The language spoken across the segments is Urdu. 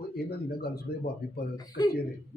ਉਹ ਇਹਨਾਂ ਦੀ ਨਾ ਗੱਲ ਸੁਣੇ ਭਾਬੀ ਪਰ ਕੱਚੇ ਨੇ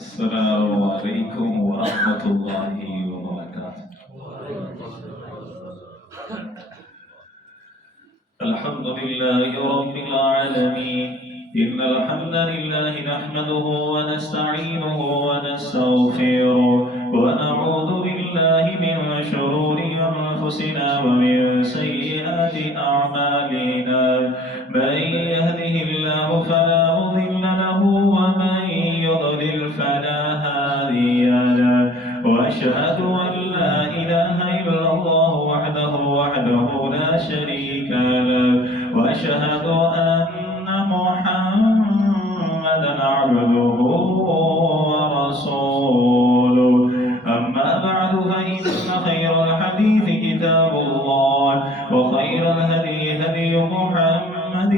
السلام عليكم ورحمة الله وبركاته. الحمد لله رب العالمين. إن الحمد لله نحمده ونستعينه ونستغفره ونعوذ بالله من شرور أنفسنا ومن سيئات أعمالنا. من يهده الله فلا مضل له ومن يضلل فلا هادي له. وأشهد أن لا إله إلا الله وحده لا شريك له. وأشهد أن محمدا عبده ورسوله. أما بعد فإن خير الحديث كتاب الله وخير الهدي هدي محمد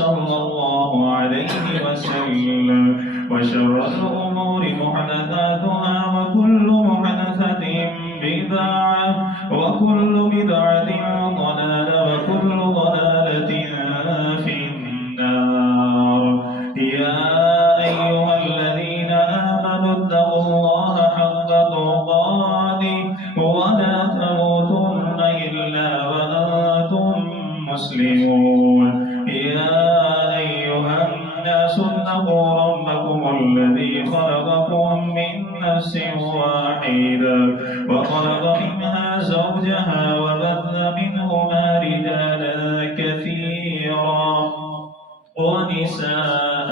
صلى الله عليه وسلم. وشر الأمور محدثاتها وكل محدثة بدعة وكل بدعة ضلالة وكل ضلالة في النار. يا أيها الذين آمنوا اتقوا الله حق تقاته ولا تموتن إلا وأنتم مسلمون. يا أيها الناس اتقوا ربكم الذي خلقكم من نفس واحدة وخلق منها زوجها وبث منهما رجالا كثيرا ونساء.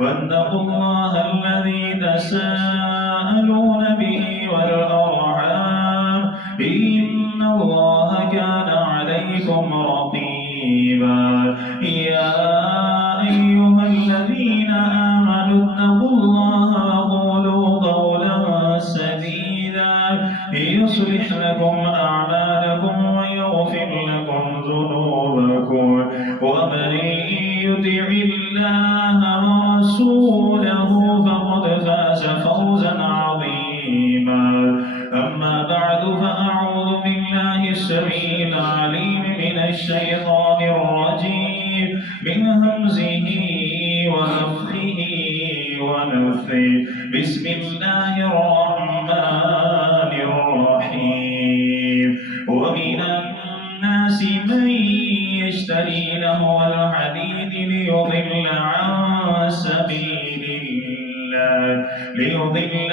واتقوا الله الذي تساءلون به والأرحام إن الله كان عليكم رقيبا. يا أيها الذين آمنوا اتقوا الله وقولوا قولا سديدا يصلح لكم أعمالكم ويغفر لكم ذنوبكم. ومن يطع الله ورسوله فقد فاز فوزا عظيما. أما بعد فأعوذ بالله السميع العليم من الشيطان الرجيم من همزه ونفخه ونفثه. بسم الله الرحمن الرحيم. ومن الناس من يشتري لهو الحديث ليضل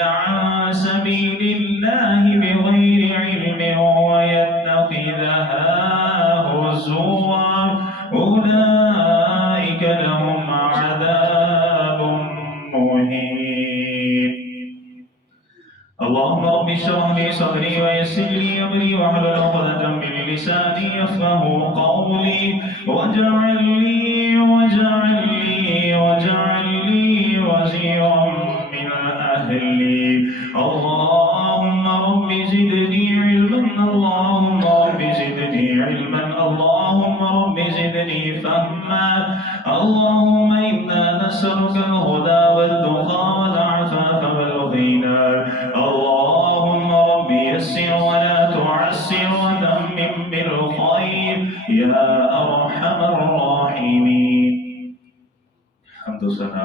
عن سبيل الله بغير علم ويتخذها هزوا. أولئك لهم عذاب مهين. اللهم رب اشرح لي صدري ويسر لي أمري واحلل عقدة من لساني يفقهوا قولي واجعل لي وزيرا من أهلي. اللهم رب زدني علما. اللهم رب زدني علما. اللهم رب زدني فهما. اللهم إنا نسألك الهدى والتقى والعفاف والغنى. اللهم رب يسر ولا تعسر وتمم بالخير يا أرحم الراحمين. حمد و ثنا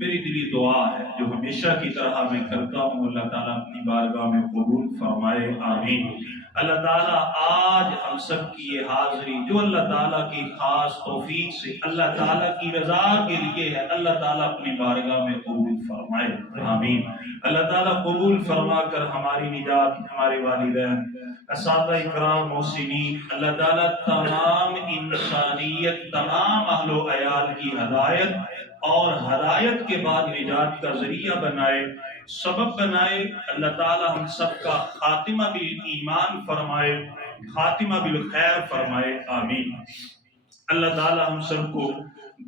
میری دلی دعا ہے جو ہمیشہ کی طرح میں کرتا ہوں، اللہ تعالیٰ اپنی بارگاہ میں قبول فرمائے، آمین۔ اللہ تعالیٰ آج ہم سب کی یہ حاضری جو اللہ تعالیٰ کی خاص توفیق سے اللہ تعالیٰ کی رضا کے لیے ہے، اللہ تعالیٰ اپنی بارگاہ میں قبول فرمائے، آمین۔ اللہ تعالیٰ قبول فرما کر ہماری نجات، ہمارے والدین، اساتذہ اکرام، محسنین، اللہ تعالیٰ تمام انسانیت، تمام اہل و عیال کی ہدایت اور ہدایت کے بعد نجات کا ذریعہ بنائے، سبب بنائے۔ اللہ تعالیٰ ہم سب کا خاتمہ بالایمان فرمائے، خاتمہ بالخیر فرمائے، آمین۔ اللہ تعالیٰ ہم سب کو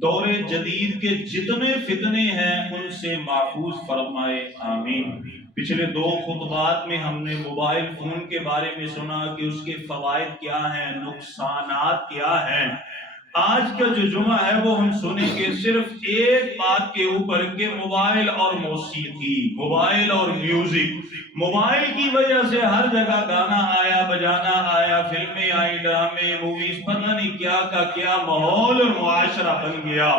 دور جدید کے جتنے فتنے ہیں ان سے محفوظ فرمائے، آمین۔ پچھلے 2 خطبات میں ہم نے موبائل فون کے بارے میں سنا کہ اس کے فوائد کیا ہیں، نقصانات کیا ہیں۔ آج کا جو جمعہ ہے وہ ہم سنیں گے صرف ایک بات کے اوپر کہ موبائل اور موسیقی، موبائل اور میوزک۔ موبائل کی وجہ سے ہر جگہ گانا آیا، بجانا آیا، فلمیں آئی، ڈرامے، موویز، پتہ نہیں کیا کا کیا ماحول اور معاشرہ بن گیا۔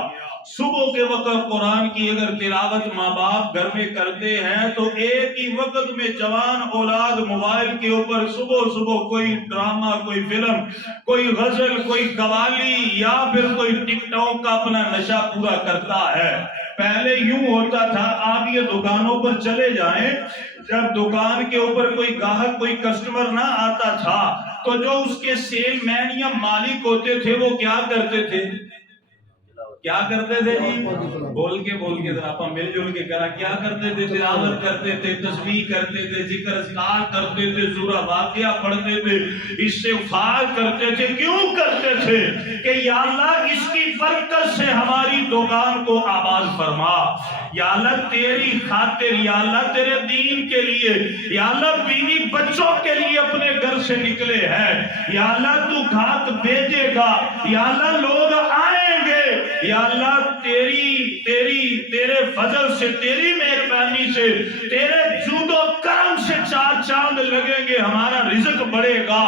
صبح کے وقت قرآن کی اگر تلاوت ماں باپ گھر میں کرتے ہیں تو ایک ہی وقت میں جوان اولاد موبائل کے اوپر صبح صبح کوئی ڈرامہ، کوئی فلم، کوئی غزل، کوئی قوالی یا پھر کوئی ٹک ٹاک کا اپنا نشہ پورا کرتا ہے۔ پہلے یوں ہوتا تھا، آپ یہ دکانوں پر چلے جائیں، جب دکان کے اوپر کوئی گاہک، کوئی کسٹمر نہ آتا تھا تو جو اس کے سیل مین یا مالک ہوتے تھے وہ کیا کرتے تھے؟ کیا کرتے تھے جی؟ بول کے ذرا اپنا مل جل کے کرا، کیا کرتے تھے؟ تلاوت کرتے تھے، تسبیح کرتے تھے، ذکر اذکار کرتے تھے، سورہ واقعہ پڑھتے تھے، استغفار کرتے تھے۔ کیوں کرتے تھے؟ کہ یا اللہ اس کی برکت سے ہماری دکان کو آباد فرما، یا اللہ تیری خاطر، یا اللہ تیرے دین کے لیے، یا اللہ بیوی بچوں کے لیے اپنے گھر سے نکلے ہیں، یا اللہ تو گھات بھیجے گا، یا اللہ لوگ آئیں گے، یا اللہ تیرے فضل سے، تیری مہربانی سے، تیرے جود و کرم سے 4 چاند لگیں گے، ہمارا رزق بڑھے گا۔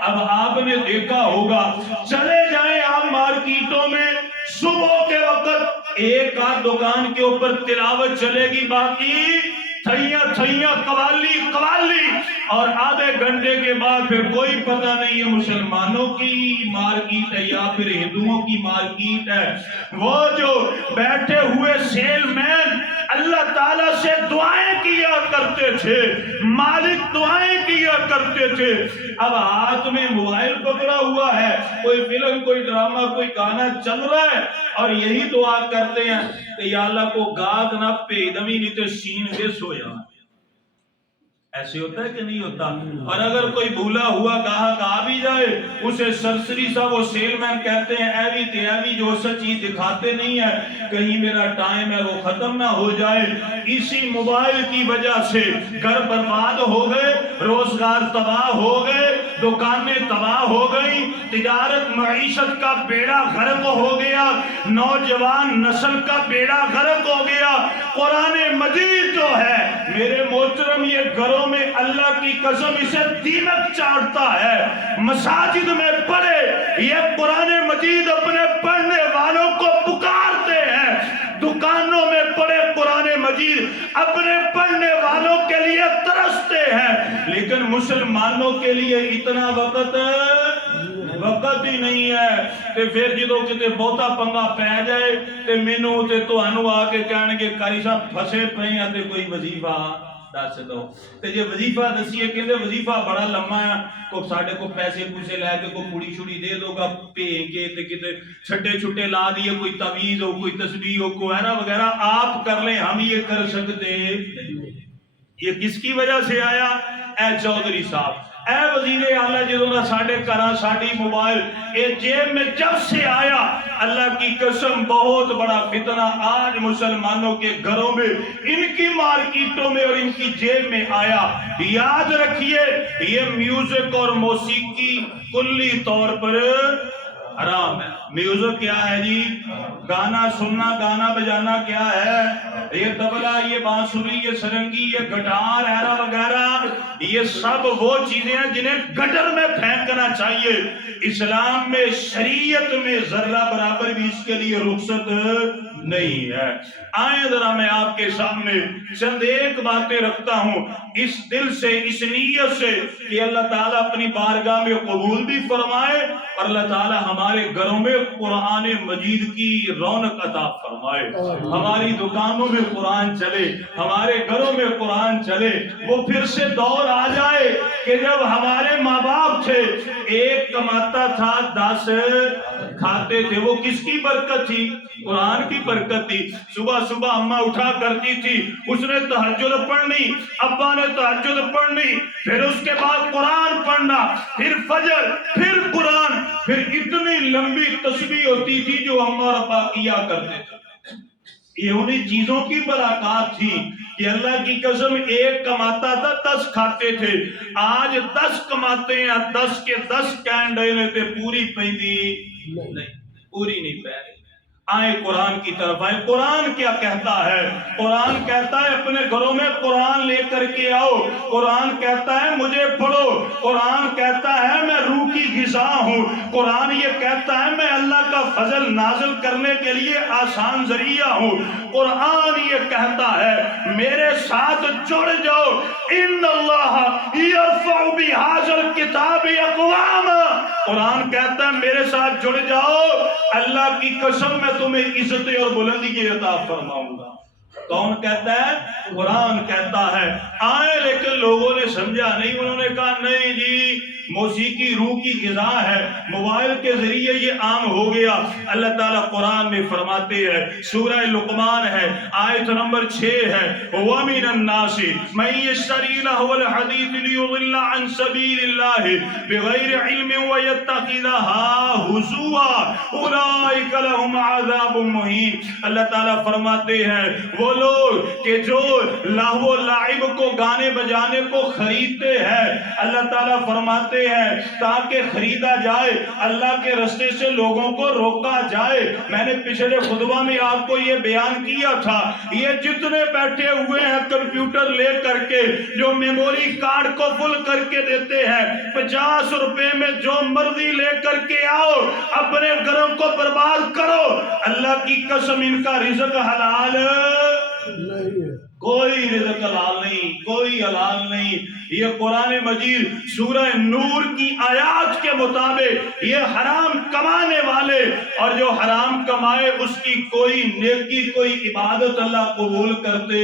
اب آپ نے دیکھا ہوگا، چلے جائیں آپ مارکیٹوں میں، صبح کے وقت ایک آدھ دکان کے اوپر تلاوت چلے گی، باقی تھیاں قوالی، اور آدھے گھنٹے کے بعد پھر کوئی پتہ نہیں ہے مسلمانوں کی مارکیٹ ہے یا پھر ہندوؤں کی مارکیٹ ہے۔ وہ جو بیٹھے ہوئے سیل مین اللہ تعالیٰ سے دعائیں کیا کرتے تھے، مالک دعائیں کیا کرتے تھے، اب ہاتھ میں موبائل پکڑا ہوا ہے، کوئی فلم، کوئی ڈرامہ، کوئی گانا چل رہا ہے، اور یہی دعا کرتے ہیں کہ یا اللہ کو گاگ نہ پہ دمی نہیں تو سین کے سو جا۔ ایسے ہوتا ہے کہ نہیں ہوتا؟ اور اگر کوئی بھولا ہوا گاہک آ بھی جائے، اسے سرسری سا وہ سیل مین کہتے ہیں ایوی تے ایوی، جو سچی دکھاتے نہیں ہے، کہیں میرا ٹائم ہے وہ ختم نہ ہو جائے۔ اسی موبائل کی وجہ سے گھر برباد ہو گئے، روزگار تباہ ہو گئے، دکانیں تباہ ہو گئی، تجارت معیشت کا بیڑا غرق ہو گیا، نوجوان نسل کا بیڑا غرق ہو گیا۔ قرآن مجید جو ہے میرے محترم، یہ گھروں میں اللہ کی قسم اسے دیمک چاٹتا ہے۔ مساجد میں پڑھے یہ قرآن مجید اپنے پڑھنے والوں کو پکارتے ہیں، دکانوں میں پڑھے قرآن مجید اپنے پڑھنے والوں کے لیے ترستے ہیں، لیکن مسلمانوں کے لیے اتنا وقت ہی نہیں ہے۔ تے پھر جدوں کتے بہتا پنگا پے جائے تے مینوں تے تانوں آ کے کہن گے قاری صاحب پھسے پئے ہیں تے کوئی وظیفہ دس دو، تے جے وظیفہ دسیے کہندے وظیفہ بڑا لمبا ہے، کو ساڈے کو پیسے پوسے لے کے کو کڑی چھڑی دے دو گا بھیج کے تے کتے چھٹے چھٹے لا دیے، کوئی تعویذ ہو، کوئی تسبیح ہو، کوئی وغیرہ وغیرہ آپ کر لیں، ہم یہ کر سکتے۔ یہ کس کی وجہ سے آیا؟ اے چودھری صاحب، اے وزیر اعلیٰ، جدوں دا ساڈے گھراں ساڈی موبائل اے جیب میں جب سے آیا، اللہ کی قسم بہت بڑا فتنہ آج مسلمانوں کے گھروں میں، ان کی مارکیٹوں میں اور ان کی جیب میں آیا۔ یاد رکھیے یہ میوزک اور موسیقی کلی طور پر حرام ہے۔ میوزک کیا ہے جی؟ گانا سننا، گانا بجانا کیا ہے؟ یہ طبلہ، یہ بانسری، یہ سرنگی، یہ گٹار ایرا وغیرہ، یہ سب وہ چیزیں ہیں جنہیں گٹر میں پھینکنا چاہیے۔ اسلام میں، شریعت میں ذرہ برابر بھی اس کے لیے رخصت نہیں ہے۔ آئیں ذرا میں آپ کے سامنے چند ایک باتیں رکھتا ہوں اس دل سے، اس نیت سے کہ اللہ تعالیٰ اپنی بارگاہ میں قبول بھی فرمائے اور اللہ تعالیٰ ہمارے گھروں میں قرآن مجید کی رونق عطا فرمائے، ہماری دکانوں میں قرآن چلے، ہمارے گھروں میں قرآن چلے۔ وہ پھر سے دور آ جائے کہ جب ہمارے ماں باپ تھے، ایک کماتا تھا 10 کھاتے تھے۔ وہ کس کی برکت تھی؟ قرآن کی برکت تھی۔ صبح صبح اماں اٹھا کرتی تھی، اس نے تہجد پڑھنی، ابا نے تہجد پڑھنی، پھر اس کے بعد قرآن پڑھنا، پھر فجر، پھر قرآن، پھر اتنی لمبی تسبیح ہوتی تھی جو اماں اور ابا کیا کرتے تھے۔ یہ انہی چیزوں کی برکات تھی کہ اللہ کی قسم ایک کماتا تھا 10 کھاتے تھے۔ آج 10 کماتے ہیں، 10 کے 10 کہن ڈے تے پوری پیندی نہیں، پوری نہیں پہ رہی۔ آئیں قرآن کی طرف آئیں۔ قرآن کیا کہتا ہے؟ قرآن کہتا ہے اپنے گھروں میں قرآن لے کر کے آؤ۔ قرآن کہتا ہے مجھے پڑھو۔ قرآن کہتا ہے میں روح کی غذا ہوں۔ قرآن یہ کہتا ہے میں اللہ کا فضل نازل کرنے کے لیے آسان ذریعہ ہوں۔ قرآن یہ کہتا ہے میرے ساتھ جڑ جاؤ، ان اللہ یرفع بہذا الکتاب اقواما۔ قرآن کہتا ہے میرے ساتھ جڑ جاؤ، اللہ کی قسم میں تمہیں عزت اور بلندی کی عطا فرماؤں گا۔ کون کہتا ہے؟ قرآن کہتا ہے۔ آئے لیکن لوگوں نے سمجھا نہیں، انہوں نے کہا نہیں جی موسیقی روح کی غذا ہے، موبائل کے ذریعے یہ عام ہو گیا۔ اللہ تعالیٰ قرآن میں فرماتے ہیں، سورہ لقمان ہے، آیت نمبر 6 ہے، وَمِنَ النَّاسِ مَن يَشْتَرِي لَهْوَ الْحَدِيثِ لِيُضِلَّ عَن سَبِيلِ اللَّهِ بِغَيْرِ عِلْمٍ وَيَتَّخِذَهَا هُزُوًا أُولَٰئِكَ لَهُمْ عَذَابٌ مُّهِينٌ۔ اللہ تعالیٰ فرماتے ہیں وہ لوگ کہ جو لہو لعب کو، گانے بجانے کو خریدتے ہیں، اللہ تعالیٰ فرماتے ہیں تاکہ خریدا جائے، اللہ کے رستے سے لوگوں کو روکا جائے۔ میں نے پچھلے خطبہ میں آپ کو یہ بیان کیا تھا، یہ جتنے بیٹھے ہوئے ہیں کمپیوٹر لے کر کے جو میموری کارڈ کو فل کر کے دیتے ہیں، 50 روپے میں جو مرضی لے کر کے آؤ، اپنے گھروں کو برباد کرو، اللہ کی قسم ان کا رزق حلال نہیں ہے، کوئی رزق حلال نہیں، کوئی حلال نہیں۔ یہ قرآن مجید سورہ نور کی آیات کے مطابق یہ حرام کمانے والے اور جو حرام کمائے اس کی کوئی نیکی، کوئی عبادت اللہ قبول کرتے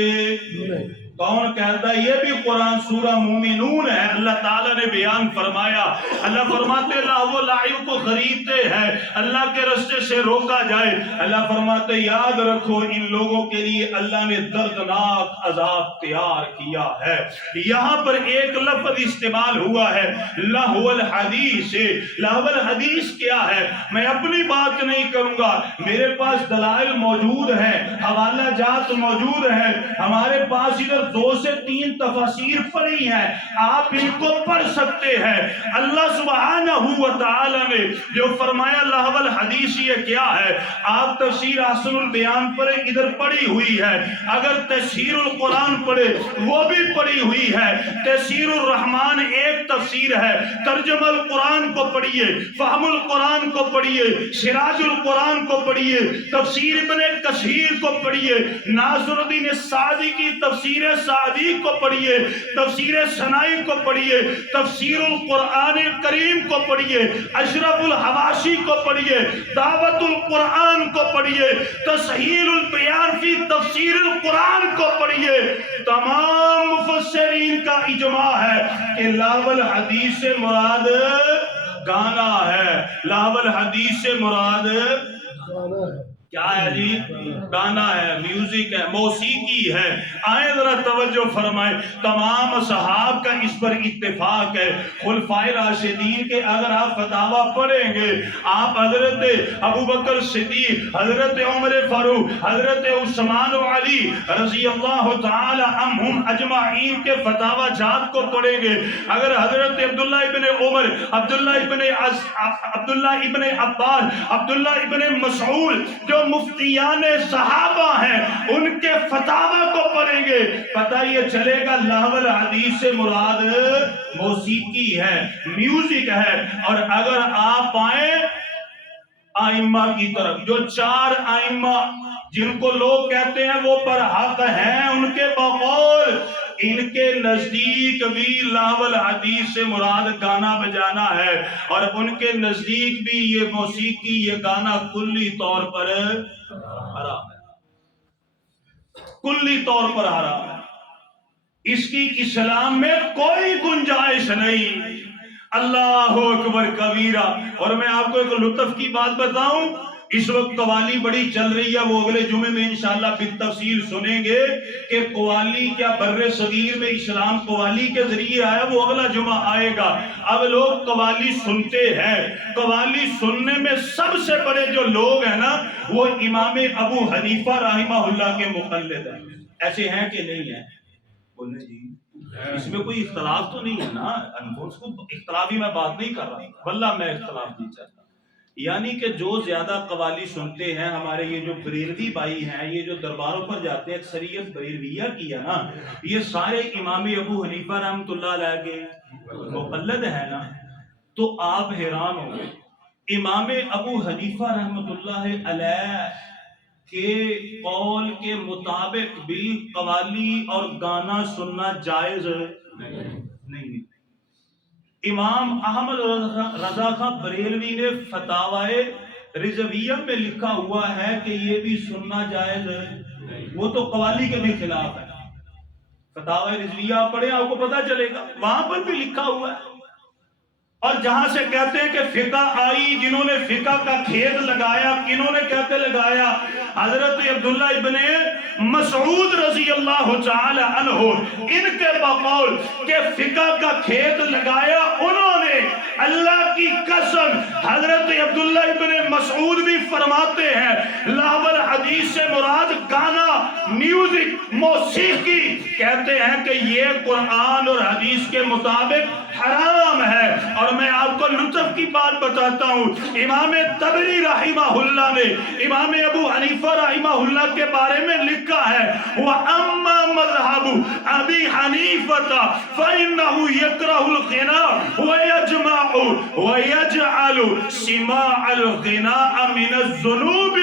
نہیں۔ کون کہتا ہے؟ یہ بھی قرآن سورہ مومنون ہے، اللہ تعالیٰ نے بیان فرمایا۔ اللہ فرماتے لہو لعب کو خریدتے ہیں، اللہ کے رستے سے روکا جائے۔ اللہ فرماتے یاد رکھو ان لوگوں کے لیے اللہ نے دردناک عذاب تیار کیا ہے۔ یہاں پر ایک لفظ استعمال ہوا ہے لہو الحدیث۔ لہو الحدیث کیا ہے؟ میں اپنی بات نہیں کروں گا، میرے پاس دلائل موجود ہیں، حوالہ جات موجود ہیں، ہمارے پاس ادھر 2 سے 3 تفاسیر پڑھی ہیں، آپ ان کو پڑھ سکتے ہیں۔ اللہ سبحانہ و تعالی نے جو فرمایا لہو الحدیث یہ کیا ہے؟ آپ تفسیر احسن البیان پڑھیں، ادھر پڑھی ہوئی ہے۔ اگر تفسیر القرآن پڑھے وہ بھی پڑھی ہوئی ہے۔ تفسیر الرحمن ایک تفسیر ہے، ترجمہ القرآن کو پڑھیے، فہم القرآن کو پڑھیے، سراج القرآن کو پڑھیے، تفسیر ابن کثیر کو پڑھیے، ناصر الدین سعدی کی تفسیر سعدی کو پڑھیے، تفسیر سنائی کو پڑھیے، تفسیر القرآن کریم کو پڑھیے، اشرف الحواشی کو پڑھیے، دعوت القرآن کو پڑھیے، تصحیح البیان فی تفسیر القرآن کو پڑھیے۔ تمام مفسرین کا اجماع ہے کہ لہو الحدیث سے مراد گانا ہے، لہو الحدیث سے مراد گانا ہے۔ کیا ہے جی؟ گانا ہے، میوزک ہے، موسیقی ہے۔ آئیں ذرا توجہ فرمائیں، تمام صحاب کا اس پر اتفاق ہے، خلفائے راشدین کے اگر آپ فتاویٰ پڑھیں گے، آپ حضرت ابو بکر صدیق، حضرت عمر فاروق، حضرت عثمان و علی رضی اللہ تعالی عنہم اجمعین کے فتاویٰ جات کو پڑھیں گے، اگر حضرت عبداللہ ابن عمر، عبداللہ ابن عباس، عبداللہ ابن مسعود جو مفتیان صحابہ ہیں ان کے فتاویٰ کو پڑھیں گے، پتہ یہ چلے گا لاہو الحدیث سے مراد موسیقی ہے، میوزک ہے۔ اور اگر آپ آئیں آئمہ کی طرف، جو 4 آئمہ جن کو لوگ کہتے ہیں وہ پر حق ہیں، ان کے بقول ان کے نزدیک بھی لاہو الحدیث سے مراد گانا بجانا ہے، اور ان کے نزدیک بھی یہ موسیقی، یہ گانا کلی طور پر حرام ہے، کلی طور پر حرام ہے، اس کی اسلام میں کوئی گنجائش نہیں۔ اللہ اکبر کبیرہ۔ اور میں آپ کو ایک لطف کی بات بتاؤں، اس وقت قوالی بڑی چل رہی ہے، وہ اگلے جمعے میں انشاءاللہ بالتفصیل سنیں گے کہ قوالی کیا بر صغیر میں اسلام قوالی کے ذریعے آیا، وہ اگلا جمعہ آئے گا۔ اب لوگ قوالی سنتے ہیں، قوالی سننے میں سب سے بڑے جو لوگ ہیں نا وہ امام ابو حنیفہ رحمہ اللہ کے مقلد ہیں۔ ایسے ہیں کہ نہیں ہیں؟ بولے جی، اس میں کوئی اختلاف تو نہیں ہے نا؟ اختلافی میں بات نہیں کر رہا، واللہ میں اختلاف نہیں چاہتا۔ یعنی کہ جو زیادہ قوالی سنتے ہیں ہمارے یہ جو بریلوی بھائی ہیں، یہ جو درباروں پر جاتے ہیں، اکثریت بریلویہ کی ہے نا، یہ سارے امام ابو حنیفہ رحمۃ اللہ علیہ کے مقلد ہیں نا، تو آپ حیران ہوں گے، امام ابو حنیفہ رحمۃ اللہ علیہ کے قول کے مطابق بھی قوالی اور گانا سننا جائز نہیں۔ امام احمد رضا خان بریلوی نے فتاوی رضویہ میں لکھا ہوا ہے کہ یہ بھی سننا جائز ہے، وہ تو قوالی کے بھی خلاف ہے۔ فتاوی رضویہ آپ پڑھیں، آپ کو پتہ چلے گا، وہاں پر بھی لکھا ہوا ہے۔ اور جہاں سے کہتے ہیں کہ فقہ آئی، جنہوں نے فقہ کا کھیت لگایا، کنہوں نے کہتے لگایا؟ حضرت عبداللہ ابن مسعود رضی اللہ تعالی عنہ، ان کے بقول کہ فقہ کا کھیت لگایا انہوں نے، اللہ کی قسم حضرت عبداللہ ابن مسعود بھی فرماتے ہیں لاہو الحدیث سے مراد گانا، میوزک، موسیقی، کہتے ہیں کہ یہ قرآن اور حدیث کے مطابق حرام ہے۔ اور میں آپ کو لطف کی بات بتاتا ہوں، امام طبری رحمہ اللہ نے امام ابو حنیفہ رحمہ اللہ کے بارے میں لکھا ہے، وَأَمَّا مَذْهَبُ أَبِي حَنِيفَةَ فَإِنَّهُ يَكْرَهُ الْغِنَاءَ وَيَجْمَعُ وَيَجْعَلُ سِمَاعَ الْغِنَاءَ مِنَ الذُّنُوبِ۔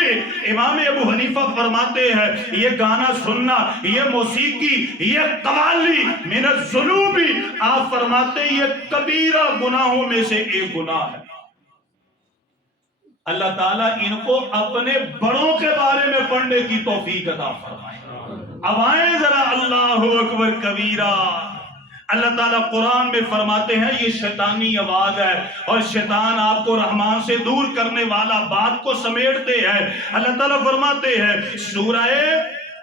امام ابو حنیفہ فرماتے ہیں یہ گانا سننا، یہ موسیقی، یہ قوالی من الذنوب، آپ فرماتے ہیں یہ کبیرہ گناہوں میں سے ایک گناہ ہے۔ اللہ تعالیٰ ان کو اپنے بڑوں کے بارے میں پڑھنے کی توفیق عطا فرمائے۔ اب آئیں ذرا، اللہ اکبر کبیرہ۔ اللہ تعالیٰ قرآن میں فرماتے ہیں یہ شیطانی آواز ہے، اور شیطان آپ کو رحمان سے دور کرنے والا بات کو سمیٹتے ہیں۔ اللہ تعالیٰ فرماتے ہیں، سورہ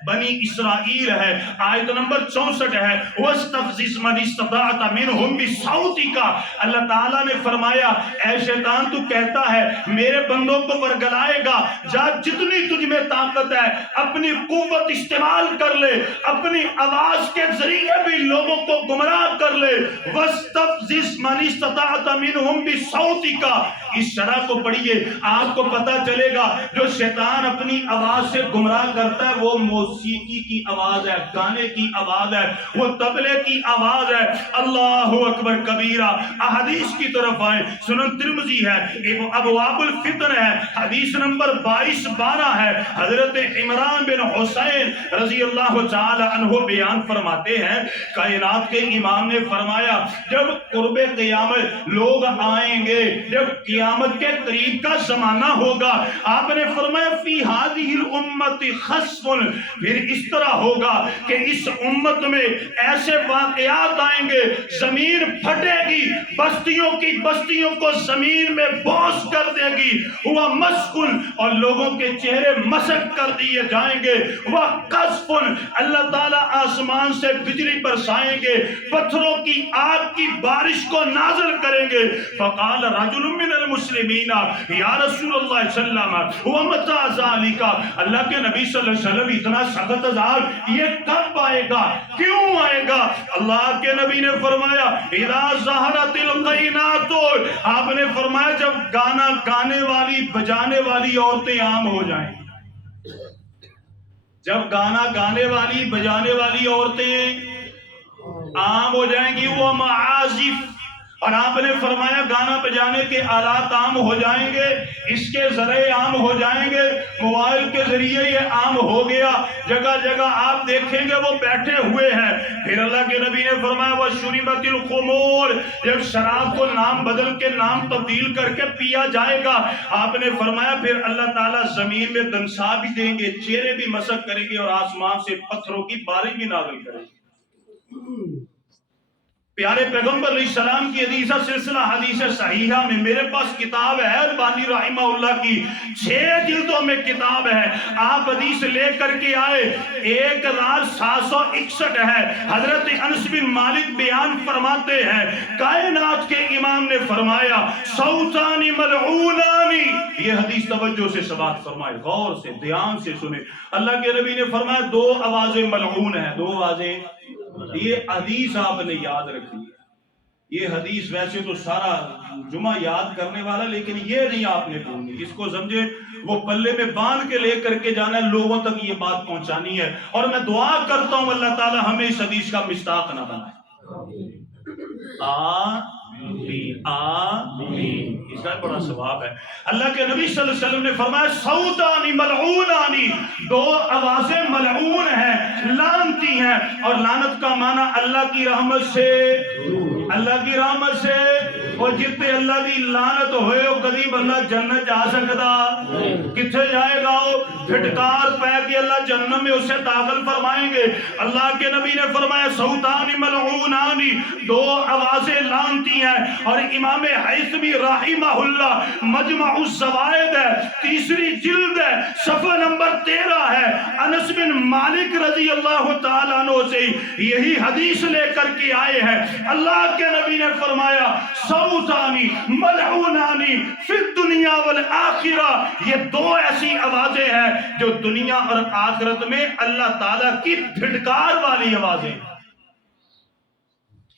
بنی اسرائیل ہے، آیت نمبر 64 ہے، وَاسْتَفْزِزْ مَنِ اسْتَطَعْتَ مِنْهُمْ بِصَوْتِكَ۔ اللہ تعالیٰ نے فرمایا اے شیطان تو کہتا ہے میرے بندوں کو ورگلائے گا، جا جتنی تجھ میں طاقت ہے اپنی قوت استعمال کر لے، اپنی آواز کے ذریعے بھی لوگوں کو گمراہ کر لے۔ وَاسْتَفْزِزْ مَنِ اسْتَطَعْتَ مِنْهُمْ بِصَوْتِكَ، اس شرح کو پڑھیے، آپ کو پتہ چلے گا جو شیطان اپنی آواز سے گمراہ کرتا ہے وہ موسیقی کی آواز ہے، گانے کی آواز ہے، وہ طبلے کی آواز ہے۔ اللہ اکبر کبیرہ۔ احادیث کی طرف آئیں، سنن ترمذی ہے، ابواب الفتن ہے، حدیث نمبر 2212 ہے، حضرت عمران بن حسین رضی اللہ تعالی عنہ بیان فرماتے ہیں کائنات کے امام نے فرمایا جب قرب قیامت لوگ آئیں گے، جب قیامت کے قریب کا زمانہ ہوگا، آپ نے فرمایا فی ہذہ الامت خسف پھر اس طرح ہوگا کہ اس امت میں ایسے واقعات آئیں گے، زمین پھٹے گی، بستیوں کو زمین میں بوس کر دے گی، وہ مسکن اور لوگوں کے چہرے مسک کر دیے جائیں گے، وہ قذفن اللہ تعالیٰ آسمان سے بجلی برسائیں گے، پتھروں کی آگ کی بارش کو نازل کریں گے۔ فقال رجل من المسلمین یا رسول اللہ صلی اللہ علیہ وسلم ومتى ذلك، اللہ کے نبی صلی اللہ علیہ وسلم اتنا سخت عذاب یہ کب آئے گا، کیوں آئے گا؟ اللہ کے نبی نے فرمایا اذا ظہرت القینات، آپ نے فرمایا جب گانا گانے والی بجانے والی عورتیں عام ہو جائیں، جب گانا گانے والی بجانے والی عورتیں عام ہو جائیں گی، وہ معازف، اور آپ نے فرمایا گانا بجانے کے آلات عام ہو جائیں گے، اس کے ذریعے عام ہو جائیں گے، موبائل کے ذریعے یہ عام ہو گیا، جگہ جگہ آپ دیکھیں گے وہ بیٹھے ہوئے ہیں۔ پھر اللہ کے نبی نے فرمایا وَشُرِبَتِ الْخُمُورِ، جب شراب کو نام بدل کے نام تبدیل کر کے پیا جائے گا، آپ نے فرمایا پھر اللہ تعالیٰ زمین میں دنسا بھی دیں گے، چہرے بھی مسک کریں گے، اور آسمان سے پتھروں کی بارش بھی نازل کریں گے۔ پیارے پیغمبر علیہ السلام کی حدیثہ سلسلہ حدیث صحیحہ میں میرے پاس کتاب ہے البانی رحمہ اللہ کی، 6 جلدوں میں کتاب ہے، آپ حدیث لے کر کے آئے، 1761 ہے۔ حضرت انس بن مالک بیان فرماتے ہیں کائنات کے امام نے فرمایا صوتانی ملعونانی، یہ حدیث توجہ سے سماعت فرمائے، غور سے دھیان سے سنے، اللہ کے نبی نے فرمایا 2 آوازیں ملعون ہیں، 2 آوازیں، یہ حدیث آپ نے یاد رکھی ہے، یہ حدیث ویسے تو سارا جمعہ یاد کرنے والا، لیکن یہ نہیں آپ نے بولنی، اس کو سمجھے وہ پلے میں باندھ کے لے کر کے جانا ہے، لوگوں تک یہ بات پہنچانی ہے، اور میں دعا کرتا ہوں اللہ تعالی ہمیں اس حدیث کا مصداق نہ بنائے، آمین آمین، اس کا بڑا ثواب ہے۔ اللہ کے نبی صلی اللہ علیہ وسلم نے فرمایا صوتانی ملعونانی، 2 آوازیں ملعون ہیں، لعنتی ہیں، اور لعنت کا معنی اللہ کی رحمت سے، اللہ کی رحمت سے، اور جتنے اللہ دی لعنت ہوئے ہو کدی بندہ جنت جا سکتا، کتھے جائے گا وہ پھٹکار پہ کے اللہ جنت میں اسے داخل فرمائیں گے۔ اللہ کے نبی نے فرمایا صوتانی ملعونانی، 2 آوازیں لعنتی ہیں، اور امام حیثمی رحمہ اللہ مجمع الزوائد ہے، 3 جلد ہے، صفحہ نمبر 13 ہے، انس بن مالک رضی اللہ تعالیٰ عنہ سے یہی حدیث لے کر کے آئے ہیں۔ اللہ کے نبی نے فرمایا صوتانی ملعونانی فی الدنیا والآخرہ، یہ 2 ایسی آوازیں ہیں جو دنیا اور آخرت میں اللہ تعالیٰ کی پھٹکار والی آوازیں ہیں۔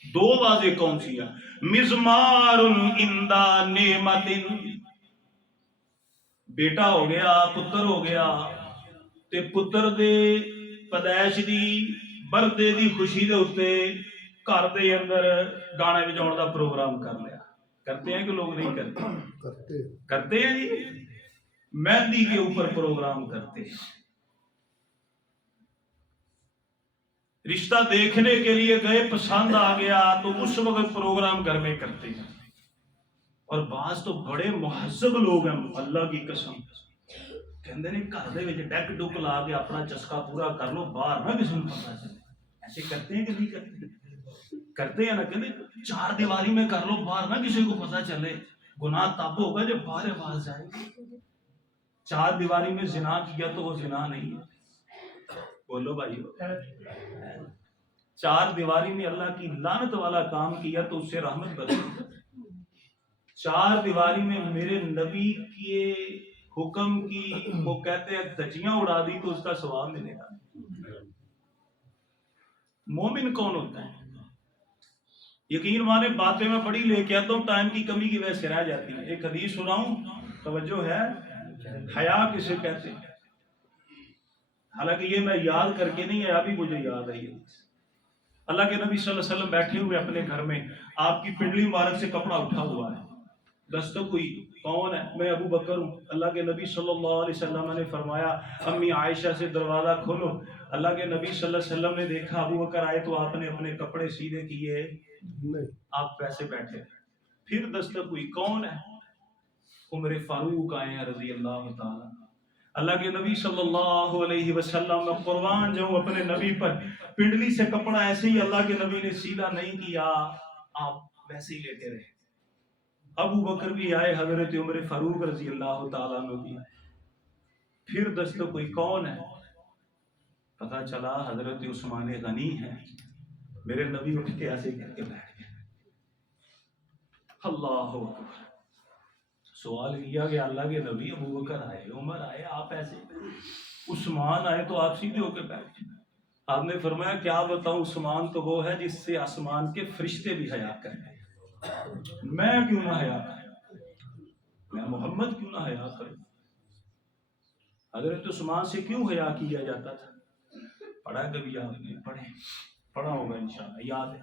2 آوازیں کون سی ہیں؟ مزمار اندہ نعمت، بیٹا ہو گیا، پتر ہو گیا، تے پتر دے پیدائش دی برتھڈے دی خوشی دے اوتے گھر دے اندر گانے بجاؤن دا پروگرام کر لیا، کرتے ہیں کہ لوگ نہیں کرتے؟ کرتے ہیں جی، مہندی کے اوپر پروگرام کرتے ہیں، رشتہ دیکھنے کے لیے گئے، پسند آ گیا تو اس وقت پروگرام گھر میں کرتے ہیں، اور بعض تو بڑے مہذب لوگ ہیں اللہ کی قسم، کہندے نے گھر دے وچ ڈیک ڈک لا کے اپنا چسکا پورا کر لو، باہر نہ کسی کو پتہ چلے۔ ایسے کرتے ہیں کہ نہیں کرتے؟ کرتے ہیں نا، کہندے 4 دیواری میں کر لو، باہر نہ کسی کو پتہ چلے، گناہ تب ہوگا جب باہر آواز جائے گی۔ 4 دیواری میں زنا کیا تو وہ زنا نہیں ہے، بولو بھائی، 4 دیواری میں اللہ کی لعنت والا کام کیا تو اس سے رحمت بدل، 4 دیواری میں میرے نبی کے حکم کی وہ کہتے ہیں دھجیاں اڑا دی تو اس کا ثواب ملے گا۔ مومن کون ہوتا ہے؟ یقین مانے باتیں میں بڑی لے کے آتا ہوں، ٹائم کی کمی کی وجہ سے رہ جاتی ہے۔ ایک حدیث سناؤں، توجہ ہے، حیا کسے کہتے ہیں؟ حالانکہ یہ میں یاد کر کے نہیں ہے، ابھی مجھے یاد ہے یہ۔ اللہ کے نبی صلی اللہ علیہ وسلم بیٹھے ہوئے اپنے گھر میں، آپ کی پنڈلی مبارک سے کپڑا اٹھا ہوا ہے، دستک ہوئی، کون ہے؟ میں ابو بکر ہوں۔ اللہ کے نبی صلی اللہ علیہ وسلم نے فرمایا امی عائشہ سے دروازہ کھولو۔ اللہ کے نبی صلی اللہ علیہ وسلم نے دیکھا ابو بکر آئے تو آپ نے اپنے کپڑے سیدھے کیے، آپ پیسے بیٹھے۔ پھر دستک ہوئی، کون ہے؟ عمر فاروق آئے ہیں رضی اللہ تعالیٰ۔ اللہ کے نبی صلی اللہ علیہ وسلم میں قربان جاؤں اپنے نبی پر، پنڈلی سے کپڑا ایسے ہی اللہ کے نبی نے سیدھا نہیں کیا، آپ ویسے ہی لیٹے رہے۔ ابو بکر بھی آئے، حضرت عمر فاروق رضی اللہ تعالیٰ عنہ بھی آئے، پھر دستو کوئی کون ہے؟ پتا چلا حضرت عثمان غنی ہے۔ میرے نبی اٹھ کے ایسے کر کے بیٹھ گئے۔ اللہ اکبر۔ سوال کیا کہ اللہ کے نبی ابو بکر آئے، عمر آئے، آپ ایسے، عثمان آئے تو آپ سیدھے ہو کے بیٹھ گئے۔ آپ نے فرمایا کیا بتاؤں، عثمان تو وہ ہے جس سے آسمان کے فرشتے بھی حیا کرتے ہیں، میں کیوں نہ حیا کروں، میں محمد کیوں نہ حیا کروں؟ حضرت عثمان سے کیوں حیا کیا جاتا تھا؟ پڑھا کبھی آپ نے؟ پڑھا ہوگا انشاءاللہ، یاد ہے۔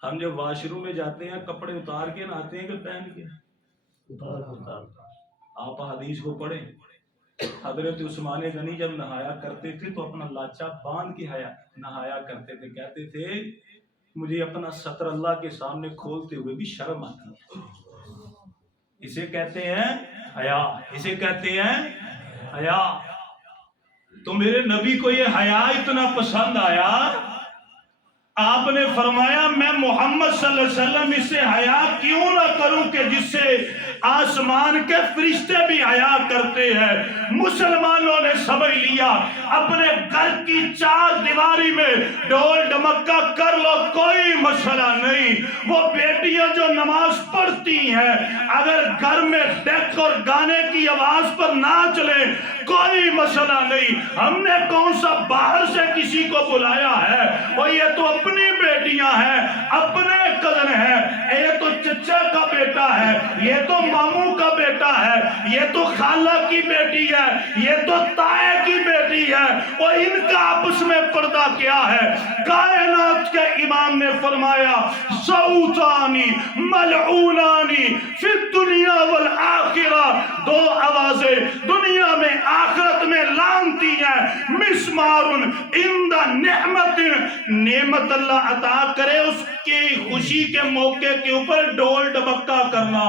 ہم جب واش روم میں جاتے ہیں کپڑے اتار کے نہاتے ہیں کہ پہن کے؟ اتار۔ آپ حدیث کو پڑھیں، حضرت عثمان غنی جب نہایا کرتے تھے تو اپنا لاچا باندھ کے نہایا کرتے تھے، کہتے تھے مجھے اپنا سطر اللہ کے سامنے کھولتے ہوئے بھی شرم آتی ہے۔ اسے کہتے ہیں حیا، اسے کہتے ہیں حیا۔ تو میرے نبی کو یہ حیا اتنا پسند آیا، آپ نے فرمایا میں محمد صلی اللہ علیہ وسلم اس سے حیا کیوں نہ کروں کہ جس سے آسمان کے فرشتے بھی حیا کرتے ہیں۔ مسلمانوں نے سمجھ لیا، اپنے گھر کی چار دیواری میں ڈول ڈمکا کر لو، کوئی مسئلہ نہیں۔ وہ بیٹیاں جو نماز پڑھتی ہیں اگر گھر میں ڈیک اور گانے کی آواز پر ناچ لیں کوئی مسئلہ نہیں۔ ہم نے کون سا باہر سے کسی کو بلایا ہے؟ وہ یہ تو اپنی بیٹیاں ہیں، اپنے کزن ہیں، یہ تو چچا کا بیٹا ہے، یہ تو ماموں کا بیٹا ہے، یہ تو خالہ کی بیٹی ہے، یہ تو تائے کی بیٹی ہے، وہ ان کا آپس میں پردہ کیا ہے؟ کائنات کے امام نے فرمایا صوتانی ملعونانی فی الدنیا والآخرہ، دو آوازیں دنیا میں آخرت میں لانتی ہیں، مسمار عند نعمت، نعمت اللہ عطا کرے اس کی خوشی کے موقع کے اوپر ڈول ڈبکا کرنا،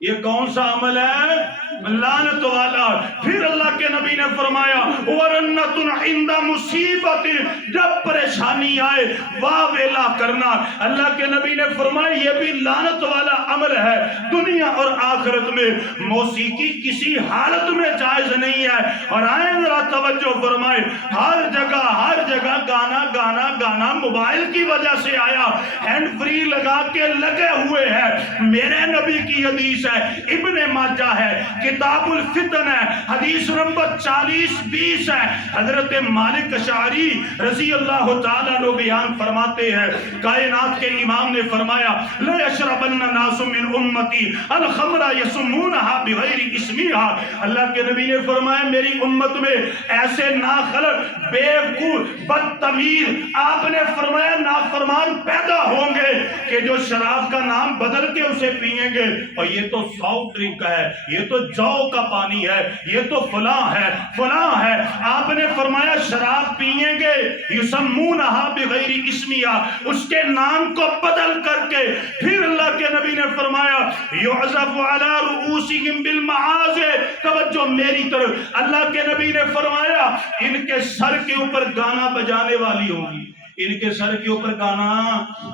یہ کون سا عمل ہے؟ لعنت والا۔ پھر اللہ کے نبی نے فرمایا ورنت عند مصیبت، جب پریشانی آئے واہ ویلا کرنا، اللہ کے نبی نے فرمایا یہ بھی لعنت والا عمل ہے۔ دنیا اور آخرت میں موسیقی کسی حالت میں جائز نہیں ہے۔ اور آئیں ذرا توجہ فرمائے، ہر جگہ گانا گانا گانا موبائل کی وجہ سے آیا، ہینڈ فری لگا کے لگے ہوئے ہیں۔ میرے نبی کی حدیث ہے، ابن ماجہ ہے، کتاب الفتن ہے، حدیث نمبر 40-20 ہے۔ حضرت مالک اشعری رضی اللہ تعالیٰ عنہ بیان فرماتے ہیں، کائنات کے امام نے فرمایا لَيَشْرَبَنَّ نَاسٌ مِّنْ أُمَّتِي الْخَمْرَ يَسُمُّونَهَا بِغَيْرِ اسْمِهَا، اللہ کے نبی نے فرمایا میری امت میں ایسے ناخلق بیوقوف بدتمیز، آپ نے فرمایا نافرمان پیدا ہوں گے کہ جو شراب کا نام بدل کے اسے پئیں گے، اور یہ تو سافٹ ڈرنک ہے، یہ تو جو کا پانی ہے، یہ تو فلاں ہے فلاں ہے۔ آپ نے فرمایا شراب پئیں گے یسمونہا بغیر اسمیہ، اس کے نام کو بدل کر کے۔ پھر اللہ کے نبی نے فرمایا یعزف علی رؤوسہم بالمعازف، توجہ میری طرف، اللہ کے نبی نے فرمایا ان کے سر کے اوپر گانا بجانے والی ہوں گی، ان کے سر کے اوپر گانا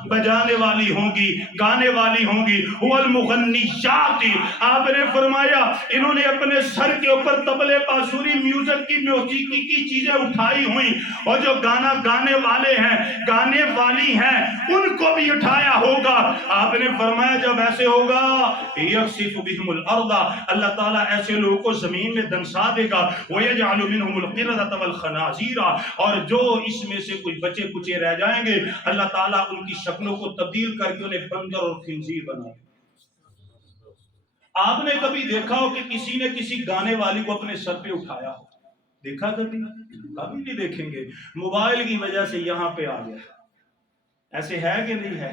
بجانے والی ہوں گی، گانے والی ہوں گی۔ والمغنیات، آپ نے فرمایا انہوں نے اپنے سر کے اوپر طبلے بانسری میوزک کی موسیقی کی چیزیں اٹھائی ہوئی، اور جو گانا گانے والے ہیں گانے والی ہیں ان کو بھی اٹھایا ہوگا۔ آپ نے فرمایا جب ایسے ہوگا یخسف بہم الارض، اللہ تعالیٰ ایسے لوگوں کو زمین میں دنسا دے گا، ویجعل منہم القردۃ والخنازیر، اور جو اس میں سے کچھ بچے کچے رہ جائیں گے اللہ تعالیٰ ان کی شکلوں کو تبدیل کر کے انہیں بندر اور خنزیر بنا دے۔ آپ نے کبھی دیکھا ہو کہ کسی نے کسی گانے والی کو اپنے سر پہ اٹھایا ہو؟ دیکھا کبھی نہیں دیکھیں گے۔ موبائل کی وجہ سے یہاں پہ آ گیا، ایسے ہے کہ نہیں ہے؟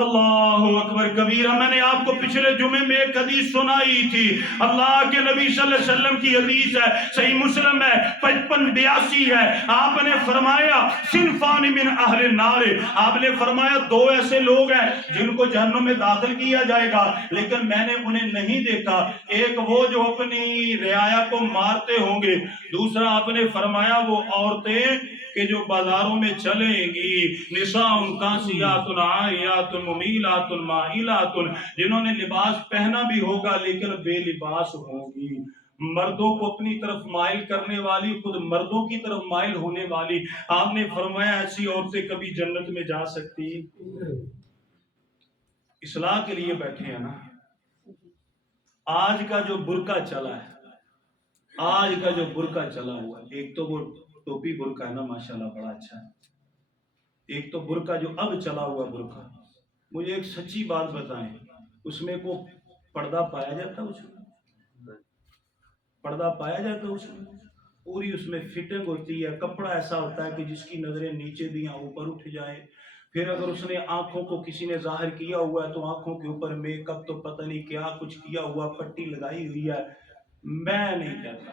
اللہ اکبر کبیرہ. میں نے آپ کو پچھلے جمعے میں ایک حدیث سنائی تھی. اللہ کے نبی صلی اللہ علیہ وسلم کی حدیث ہے, صحیح مسلم ہے 5582 ہے. آپ نے فرمایا صنفان من اہل النار, آپ نے فرمایا دو ایسے لوگ ہیں جن کو جہنم میں داخل کیا جائے گا, لیکن میں نے انہیں نہیں دیکھا. ایک وہ جو اپنی رعایا کو مارتے ہوں گے, دوسرا آپ نے فرمایا وہ عورتیں کہ جو بازاروں میں چلیں گی, نساء کاسیات عاریات ممیلات مائلات, جنہوں نے لباس پہنا بھی ہوگا لیکن بے لباس ہوں گی. مردوں کو اپنی طرف مائل کرنے والی, خود مردوں کی طرف مائل ہونے والی. آپ نے فرمایا ایسی عورتیں کبھی جنت میں جا سکتی؟ اصلاح کے لیے بیٹھے ہیں نا. آج کا جو برقع چلا ہے, آج کا جو برقع چلا ہوا ہے, ایک تو وہ ٹوپی برقع ہے نا ماشاءاللہ بڑا اچھا ہے, ایک تو برقع جو اب چلا ہوا برقع. مجھے ایک سچی بات بتائیں, اس میں کو پردہ پایا جاتا ہے؟ اس میں پردہ پایا جاتا ہے؟ اس میں پوری اس میں فٹنگ ہوتی ہے, کپڑا ایسا ہوتا ہے کہ جس کی نظریں نیچے بھی ہیں اوپر اٹھ جائے. پھر اگر اس نے آنکھوں کو کسی نے ظاہر کیا ہوا ہے تو آنکھوں کے اوپر میک اپ تو پتہ نہیں کیا کچھ کیا ہوا, پٹی لگائی ہوئی ہے. میں نہیں کہتا,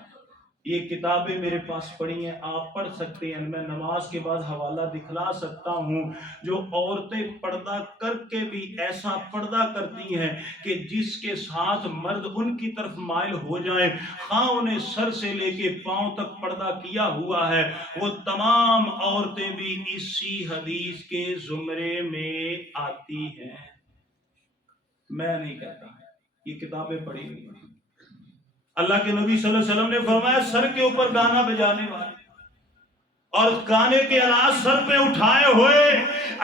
یہ کتابیں میرے پاس پڑھی ہیں, آپ پڑھ سکتے ہیں, میں نماز کے بعد حوالہ دکھلا سکتا ہوں. جو عورتیں پردہ کر کے بھی ایسا پردہ کرتی ہیں کہ جس کے ساتھ مرد ان کی طرف مائل ہو جائیں, خواہ انہیں سر سے لے کے پاؤں تک پردہ کیا ہوا ہے, وہ تمام عورتیں بھی اسی حدیث کے زمرے میں آتی ہیں. میں نہیں کہتا, یہ کتابیں پڑھی ہوئی ہیں. اللہ کے نبی صلی اللہ علیہ وسلم نے فرمایا سر کے اوپر گانا بجانے والے اور گانے کے آلات سر پہ اٹھائے ہوئے,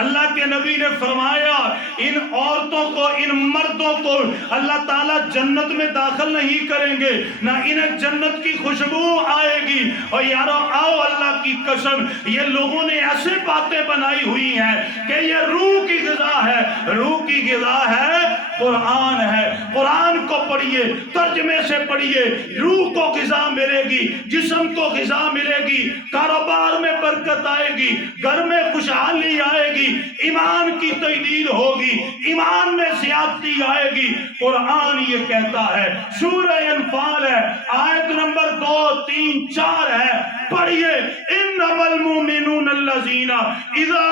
اللہ کے نبی نے فرمایا ان عورتوں کو, ان مردوں کو اللہ تعالیٰ جنت میں داخل نہیں کریں گے, نہ انہیں جنت کی خوشبو آئے گی. اور یارو آؤ, اللہ کی قسم یہ لوگوں نے ایسے باتیں بنائی ہوئی ہیں کہ یہ روح کی غذا ہے. روح کی غذا ہے قرآن ہے. قرآن کو پڑھیے, ترجمے سے پڑھیے, روح کو غذا ملے گی, جسم کو غذا ملے گی, کاروبار میں برکت آئے گی, گھر میں خوشحالی آئے گی, ایمان کی تجدید ہوگی, ایمان میں زیادتی آئے گی. قرآن یہ کہتا ہے, سورہ انفال ہے, آیت نمبر 2 3 4 ہے, پڑھیے. انما المؤمنون الذین اذا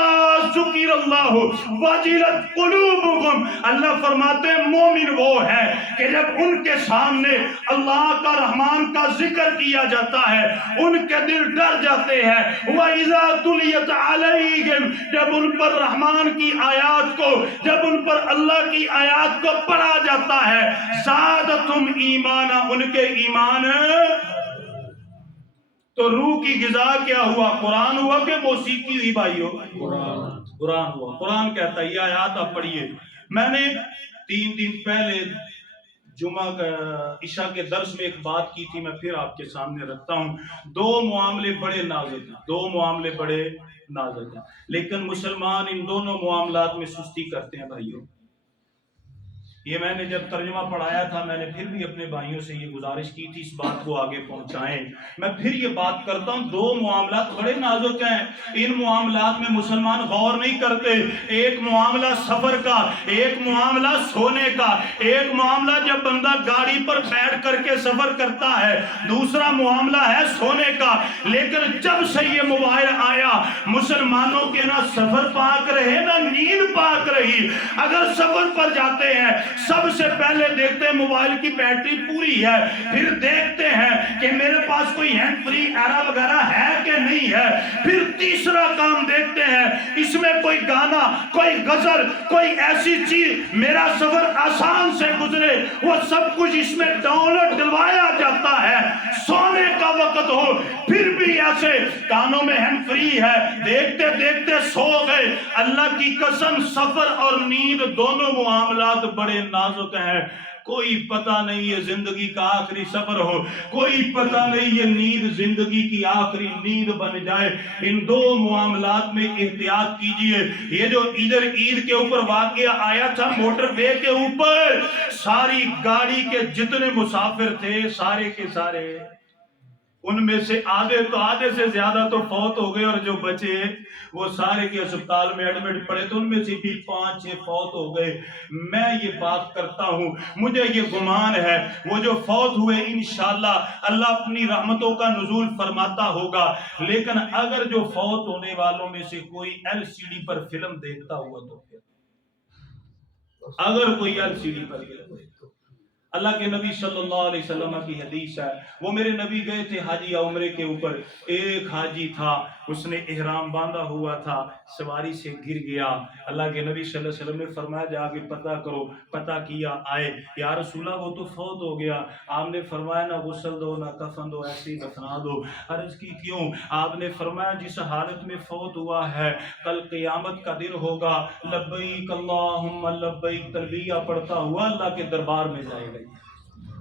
ذکر اللہ وجلت قلوبهم, اللہ فرماتے ہیں مومن وہ ہے کہ جب ان کے سامنے اللہ کا رحمان کا ذکر کیا جاتا ہے ان کے دل ڈر جاتے ہیں. وَإِذَا تُلِيَتْ عَلَيْهِمْ, جب ان پر رحمان کی آیات کو, جب ان پر اللہ کی آیات کو پڑھا جاتا ہے, زَادَتْهُمْ ایمانا, ان کے ایمان. تو روح کی غذا کیا ہوا؟ قرآن ہوا کہ موسیقی ہوئی بھائیو؟ قرآن ہوا. قرآن کہتا ہے, یہ آیات آپ پڑھیے. میں نے 3 دن پہلے جمعہ عشاء کے درس میں ایک بات کی تھی, میں پھر آپ کے سامنے رکھتا ہوں. 2 معاملے بڑے نازک ہیں, 2 معاملے بڑے نازک ہیں, لیکن مسلمان ان دونوں معاملات میں سستی کرتے ہیں بھائیوں. یہ میں نے جب ترجمہ پڑھایا تھا, میں نے پھر بھی اپنے بھائیوں سے یہ گزارش کی تھی اس بات کو آگے پہنچائیں. میں پھر یہ بات کرتا ہوں, 2 معاملات بڑے نازک ہیں, ان معاملات میں مسلمان غور نہیں کرتے. ایک معاملہ سفر کا, ایک معاملہ سونے کا, ایک معاملہ جب بندہ گاڑی پر بیٹھ کر کے سفر کرتا ہے, دوسرا معاملہ ہے سونے کا. لیکن جب سے یہ موبائل آیا, مسلمانوں کے نہ سفر پاک رہے نہ نیند پاک رہی. اگر سفر پر جاتے ہیں سب سے پہلے دیکھتے ہیں موبائل کی بیٹری پوری ہے, پھر دیکھتے ہیں کہ میرے پاس کوئی ہینڈ فری ایرا وغیرہ ہے کہ نہیں ہے, پھر تیسرا کام دیکھتے ہیں اس میں کوئی گانا, کوئی غزل, کوئی ایسی چیز میرا سفر آسان سے گزرے, وہ سب کچھ اس میں ڈاؤن لوڈ ڈلوایا جاتا ہے. سونے کا وقت ہو پھر بھی ایسے کانوں میں ہینڈ فری ہے, دیکھتے دیکھتے سو گئے. اللہ کی قسم سفر اور نیند دونوں معاملات بڑے نازک ہیں. کوئی پتہ نہیں یہ زندگی کا آخری سفر ہو, کوئی پتہ نہیں یہ نیند زندگی کی آخری نیند بن جائے. ان 2 معاملات میں احتیاط کیجئے. یہ جو ادھر عید کے اوپر واقعہ آیا تھا موٹر وے کے اوپر, ساری گاڑی کے جتنے مسافر تھے سارے کے سارے ان میں سے آدھے سے زیادہ تو فوت ہو گئے، اور جو بچے وہ سارے کے اسپتال میں ایڈمٹ پڑے، تو ان میں سے بھی 5-6 فوت ہو گئے۔ میں یہ بات کرتا ہوں، مجھے یہ گمان ہے وہ جو فوت ہوئے انشاءاللہ اللہ اپنی رحمتوں کا نزول فرماتا ہوگا، لیکن اگر جو فوت ہونے والوں میں سے کوئی LCD پر فلم دیکھتا ہوا تو پھر اگر کوئی LCD پر فلم دیکھتا، اللہ کے نبی صلی اللہ علیہ وسلم کی حدیث ہے، وہ میرے نبی گئے تھے حج یا عمرے کے اوپر، ایک حاجی تھا اس نے احرام باندھا ہوا تھا، سواری سے گر گیا، اللہ کے نبی صلی اللہ علیہ وسلم نے فرمایا جا کے پتہ کرو، پتہ کیا، آئے، یا رسول اللہ وہ تو فوت ہو گیا، آپ نے فرمایا نہ غسل دو نہ کفن دو، ایسے ہی دفنا دو۔ عرض کی کیوں؟ آپ نے فرمایا جس حالت میں فوت ہوا ہے کل قیامت کا دن ہوگا، لبیک اللہم لبیک تلبیہ پڑھتا ہوا اللہ کے دربار میں جائے گا۔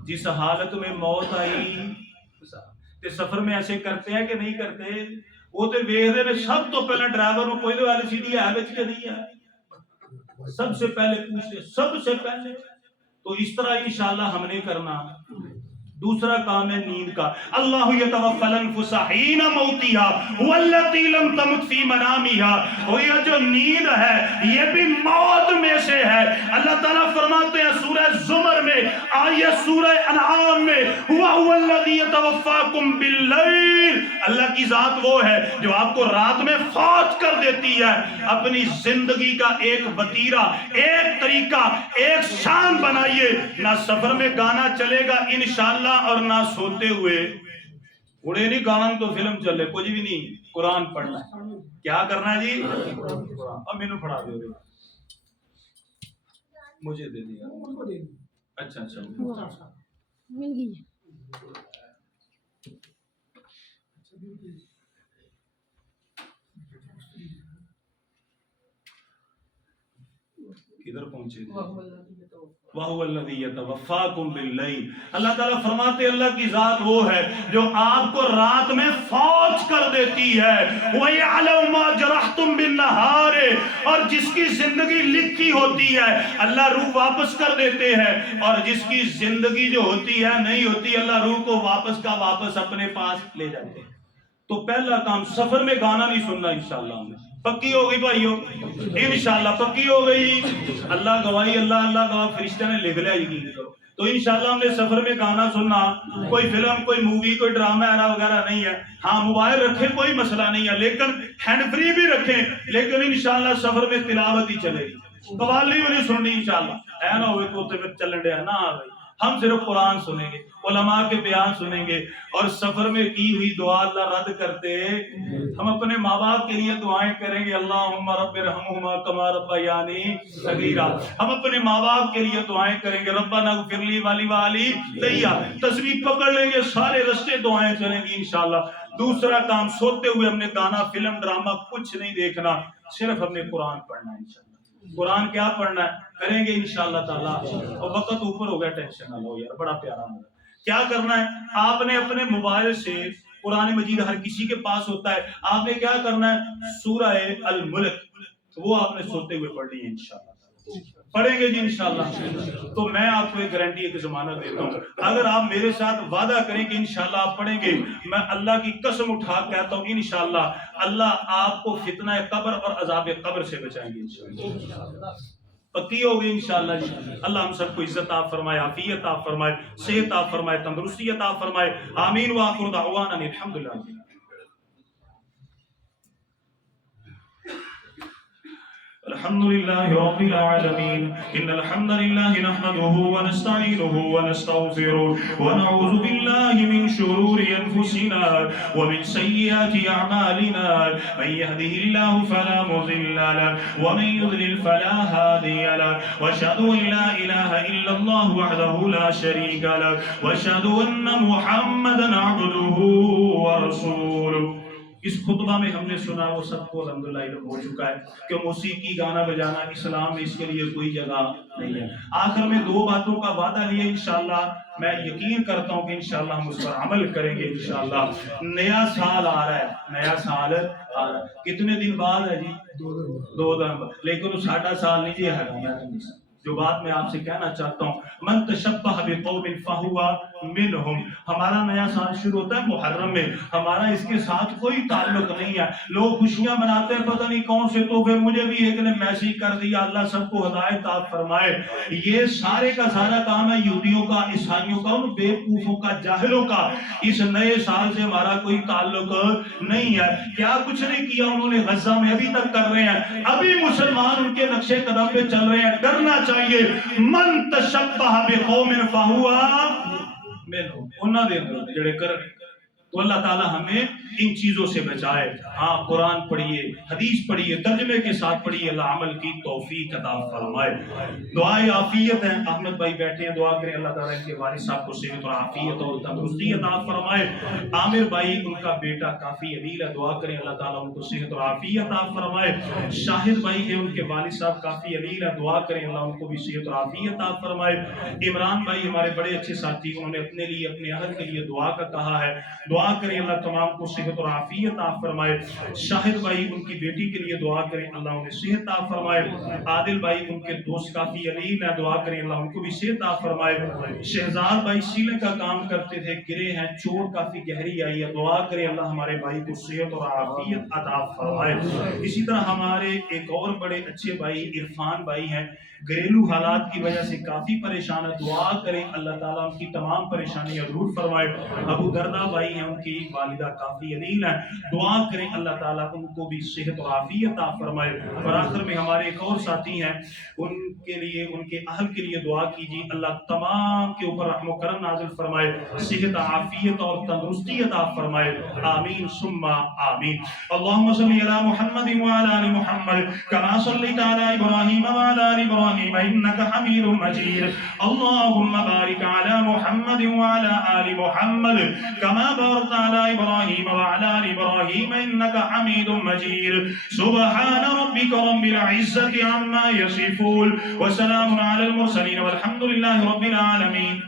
جس حالت میں موت آئی، تے سفر میں ایسے کرتے ہیں کہ نہیں کرتے؟ وہ تے ویکھدے نے سب تو پہلے ڈرائیور نوں کوئی LCD ہے وچ کہ نہیں ہے، سب سے پہلے پوچھتے، سب سے پہلے۔ تو اس طرح انشاءاللہ ہم نے کرنا۔ دوسرا کام ہے نیند کا، اللہ یتوفی الانفس حین موتها والتی لم تمت فی منامها، اور یہ جو نیند ہے یہ بھی موت میں سے ہے۔ اللہ تعالیٰ فرماتے ہیں سورہ زمر میں، آیہ سورہ انعام میں، وَهُوَ الَّذِي يَتَوَفَّاكُمْ بِاللَّيْلِ، اللہ کی ذات وہ ہے جو آپ کو رات میں فوت کر دیتی ہے۔ اپنی زندگی کا ایک وتیرہ، ایک طریقہ، ایک شان بنائیے، نہ سفر میں گانا چلے گا انشاءاللہ اور نہ سوتے ہوئے، اڑے نہیں گانا تو فلم چلے، کچھ بھی نہیں، قرآن پڑھنا ہے۔ کیا کرنا ہے جی؟ اب میں نے پڑھا دے رہے، مجھے دے دیا، اچھا مل گئی۔ کدھر پہنچے تھے؟ وَهُوَ الَّذِي يَتَوَفَّاكُمْ بِاللَّيْلِ، اللہ تعالیٰ فرماتے ہیں اللہ کی ذات وہ ہے جو آپ کو رات میں فوت کر دیتی ہے۔ وَيَعْلَمُ مَا جَرَحْتُمْ بِالنَّهَارِ، اور جس کی زندگی لکھی ہوتی ہے اللہ روح واپس کر دیتے ہیں، اور جس کی زندگی جو ہوتی ہے نہیں ہوتی اللہ روح کو واپس کا واپس اپنے پاس لے جاتے ہیں۔ تو پہلا کام، سفر میں گانا نہیں سننا انشاءاللہ ہمیں، پکی ہو گئی بھائیو، انشاءاللہ پکی ہو گئی، اللہ گواہی، اللہ گواہ، فرشتہ نے لکھ لیا یقین کرو۔ تو انشاءاللہ ہم نے سفر میں گانا سننا، کوئی فلم، کوئی مووی، کوئی ڈرامہ وغیرہ نہیں ہے۔ ہاں موبائل رکھیں کوئی مسئلہ نہیں ہے، لیکن ہینڈ فری بھی رکھیں، لیکن انشاءاللہ سفر میں تلاوت ہی چلے گی، قوالی بھی نہیں سننی انشاءاللہ، اے نہ ہوئے کوتے پھر چلن ڈیا نہ آ گئی۔ ہم صرف قرآن سنیں گے، علماء کے بیان سنیں گے، اور سفر میں کی ہوئی دعا اللہ رد کرتے۔ ہم اپنے ماں باپ کے لیے دعائیں کریں گے، اللہم رب ارحمہما کما ربیانی صغیرا۔ ہم اپنے ماں باپ کے لیے دعائیں کریں گے، ربنا اغفر لی ولیوالدی، تصویر پکڑ لیں گے، سارے رستے دعائیں چلیں گی انشاءاللہ۔ دوسرا کام، سوتے ہوئے ہم نے گانا، فلم، ڈرامہ کچھ نہیں دیکھنا، صرف ہم نے قرآن پڑھنا ہے انشاءاللہ۔ قرآن کیا پڑھنا ہے کریں گے انشاءاللہ تعالیٰ، اور وقت اوپر ہو گیا، ٹینشن نہ لو یار، بڑا پیارا ہوگا۔ کیا کرنا ہے؟ آپ نے اپنے موبائل سے قرآن مجید ہر کسی کے پاس ہوتا ہے، آپ نے کیا کرنا ہے؟ سورہ الملک، وہ آپ نے سوتے ہوئے پڑھنی ہے انشاءاللہ، پڑھیں گے جی انشاءاللہ۔ تو میں آپ کو ایک گارنٹی، ایک ضمانت دیتا ہوں، اگر آپ میرے ساتھ وعدہ کریں کہ انشاءاللہ آپ پڑھیں گے، میں اللہ کی قسم اٹھا کہتا ہوں انشاءاللہ اللہ آپ کو فتنہ قبر اور عذاب قبر سے بچائیں گے انشاءاللہ۔ پکی ہو گئی انشاءاللہ جی۔ اللہ ہم سب کو عزت عطا فرمائے، عافیت عطا فرمائے، صحت عطا فرمائے، تندرستی عطا فرمائے، آمین وآخر دعوانا الحمدللہ۔ الحمد لله رب العالمين، إن الحمد لله نحمده ونستعينه ونستغفره ونعوذ بالله من شرور أنفسنا ومن سيئات أعمالنا، من يهده الله فلا مضل له ومن يضلل فلا هادي له، وأشهد أن لا إله إلا الله وحده لا شريك له، وأشهد أن محمدا عبده ورسوله۔ اس خطبہ میں ہم نے سنا وہ سب کو الحمدللہ علم ہو چکا ہے کہ موسیقی، گانا بجانا اسلام میں اس کے لیے کوئی جگہ نہیں ہے۔ آخر میں دو باتوں کا وعدہ لیے انشاءاللہ، میں یقین کرتا ہوں کہ انشاءاللہ ہم اس پر عمل کریں گے انشاءاللہ۔ نیا سال آ رہا ہے، نیا سال آ رہا ہے، کتنے دن بعد ہے جی؟ 2 دن بعد، لیکن وہ ساڈا سال نہیں جی ہے۔ جو بات میں آپ سے کہنا چاہتا ہوں، من تشبہ بقوم فہو منہم. ہمارا نیا سال شروع ہوتا ہے محرم میں, ہمارا اس کے ساتھ کوئی تعلق نہیں ہے. لوگ خوشیاں مناتے ہیں, پتہ نہیں کون سے تحفے, مجھے بھی ایک نے میسج کر دیا, اللہ سب کو ہدایت عطا فرمائے. یہ سارے کا سارا کام ہے یہودیوں کا, عیسائیوں کا, ان بیوقوفوں کا, جاہلوں کا. اس نئے سال سے ہمارا کوئی تعلق نہیں ہے. کیا کچھ نہیں کیا انہوں نے غزہ میں, ابھی تک کر رہے ہیں, ابھی مسلمان ان کے نقشے قدم پہ چل رہے ہیں. ڈرنا چاہیے. من تشبہ بقوم فہو منہم, انہاں دے جڑے کر. تو اللہ تعالی ہمیں ان چیزوں سے بچائے. ہاں قرآن پڑھیے, حدیث پڑھیے, ترجمے کے ساتھ پڑھیے, اللہ عمل کی توفیق عطا فرمائے. دعائے عافیت ہیں, احمد بھائی بیٹھے ہیں, دعا کریں اللہ تعالیٰ ان کے والد صاحب کو صحت اور عافیت اور تندرستی عطا فرمائے. عامر بھائی ان کا بیٹا کافی علیل ہے, دعا کریں اللہ تعالیٰ ان کو صحت اور عافیت عطا فرمائے. شاہد بھائی ہیں, ان کے والد صاحب کافی علیل ہے, دعا کریں اللہ ان کو بھی صحت اور عافیت عطا فرمائے. عمران بھائی ہمارے بڑے اچھے ساتھی, انہوں نے اپنے لیے اپنے اہل کے لیے دعا کا کہا ہے, دعا کریں اللہ تمام کو صحت اور عافیت عطا فرمائے. شاہد بھائی ان کی بیٹی کے لیے دعا کریں اللہ انہیں صحت عطا فرمائے. عادل بھائی ان کے دوست کافی علیل ہیں, دعا کریں اللہ ان کو بھی صحت عطا فرمائے. شہزاد بھائی سیلے کا کام کرتے تھے, گرے ہیں, چوٹ کافی گہری آئی ہے, دعا کریں اللہ ہمارے بھائی کو صحت اور عافیت عطا فرمائے. اسی طرح ہمارے ایک اور بڑے اچھے بھائی عرفان بھائی ہیں, گھریلو حالات کی وجہ سے کافی پریشان ہے, دعا کریں اللہ تعالیٰ ان کی تمام پریشانیاں دور فرمائے. ابو دردہ بھائی ہیں, ان کی والدہ کافی علیل ہیں, دعا کریں اللہ تعالیٰ ان کو بھی صحت اور عافیت عطا فرمائے. اور آخر میں ہمارے ایک اور ساتھی ہیں, ان کے لیے, ان کے اہل کے لیے دعا کیجیے, اللہ تمام کے اوپر رحم و کرم نازل فرمائے, صحت عافیت اور تندرستی عطا فرمائے. آمین ثم آمین. اللهم صل على محمد وعلى ال محمد كما صليت على ابراهيم وعلى ال ابراهيم انك حميد مجيد. اللهم بارك على محمد وعلى ال محمد كما باركت على ابراهيم وعلى ال ابراهيم انك حميد مجيد. سبحان ربك رب العزة عما يصفون وسلام على المرسلين والحمد لله رب العالمين.